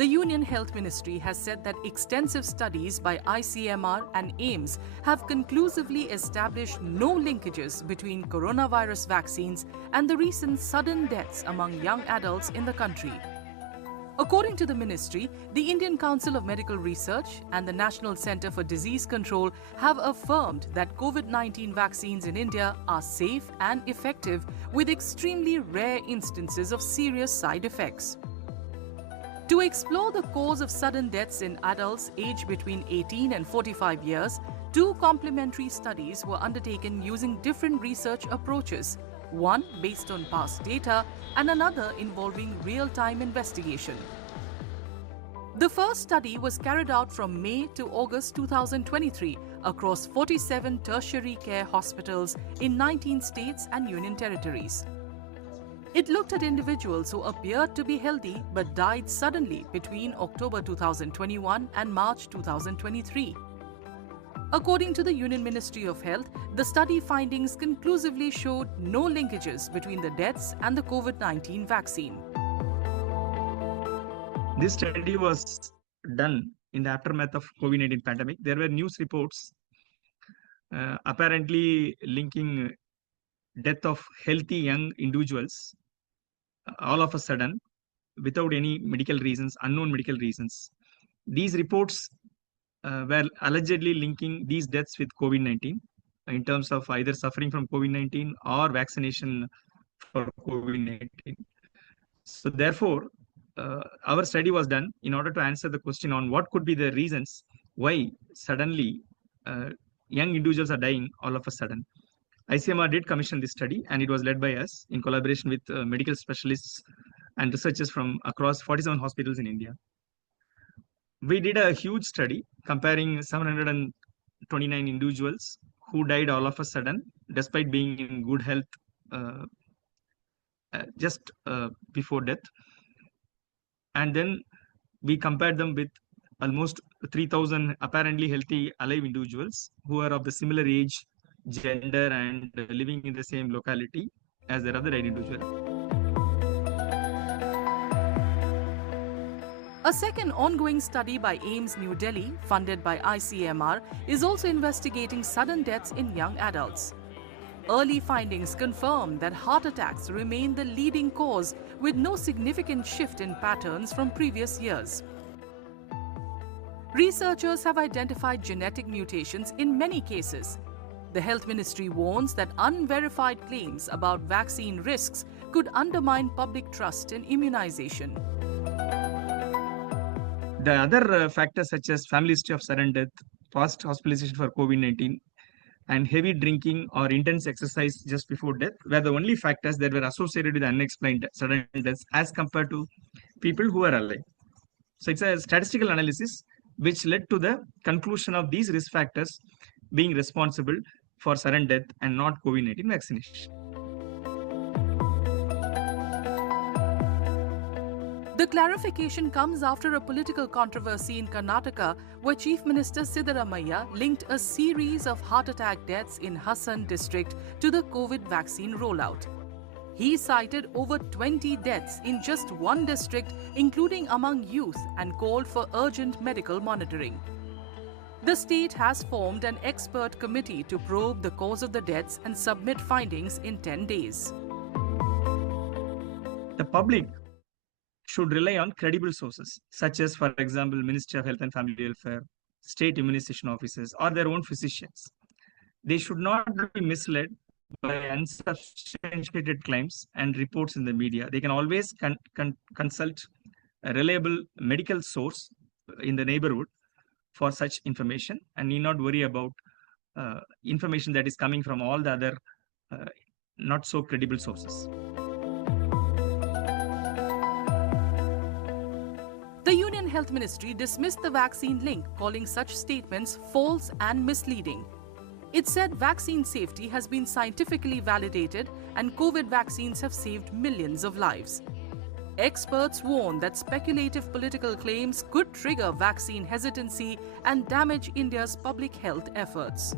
The Union Health Ministry has said that extensive studies by ICMR and AIIMS have conclusively established no linkages between coronavirus vaccines and the recent sudden deaths among young adults in the country. According to the ministry, the Indian Council of Medical Research and the National Centre for Disease Control have affirmed that COVID-19 vaccines in India are safe and effective with extremely rare instances of serious side effects. To explore the cause of sudden deaths in adults aged between 18 and 45 years, two complementary studies were undertaken using different research approaches, one based on past data and another involving real-time investigation. The first study was carried out from May to August 2023 across 47 tertiary care hospitals in 19 states and union territories. It looked at individuals who appeared to be healthy but died suddenly between October 2021 and March 2023. According to the Union Ministry of Health, the study findings conclusively showed no linkages between the deaths and the COVID-19 vaccine. This study was done in the aftermath of COVID-19 pandemic. There were news reports apparently linking death of healthy young individuals all of a sudden without any medical reasons, unknown medical reasons. These reports were allegedly linking these deaths with COVID-19 in terms of either suffering from COVID-19 or vaccination for COVID-19. So therefore, our study was done in order to answer the question on what could be the reasons why suddenly young individuals are dying all of a sudden. ICMR did commission this study, and it was led by us in collaboration with medical specialists and researchers from across 47 hospitals in India. We did a huge study comparing 729 individuals who died all of a sudden despite being in good health just before death. And then we compared them with almost 3,000 apparently healthy alive individuals who are of the similar age, gender, and living in the same locality as their other individual. A second ongoing study by AIIMS New Delhi, funded by ICMR, is also investigating sudden deaths in young adults. Early findings confirm that heart attacks remain the leading cause, with no significant shift in patterns from previous years. Researchers have identified genetic mutations in many cases. The Health Ministry warns that unverified claims about vaccine risks could undermine public trust in immunization. The other factors such as family history of sudden death, past hospitalization for COVID-19, and heavy drinking or intense exercise just before death were the only factors that were associated with unexplained sudden deaths as compared to people who are alive. So it's a statistical analysis which led to the conclusion of these risk factors being responsible for sudden death and not COVID-19 vaccination. The clarification comes after a political controversy in Karnataka, where Chief Minister Siddaramaiah linked a series of heart attack deaths in Hassan district to the COVID vaccine rollout. He cited over 20 deaths in just one district, including among youth, and called for urgent medical monitoring. The state has formed an expert committee to probe the cause of the deaths and submit findings in 10 days. The public should rely on credible sources, such as, for example, Ministry of Health and Family Welfare, state immunization officers, or their own physicians. They should not be misled by unsubstantiated claims and reports in the media. They can always consult a reliable medical source in the neighborhood for such information, and need not worry about information that is coming from all the other not so credible sources. The Union Health Ministry dismissed the vaccine link, calling such statements false and misleading. It said vaccine safety has been scientifically validated and COVID vaccines have saved millions of lives. Experts warn that speculative political claims could trigger vaccine hesitancy and damage India's public health efforts.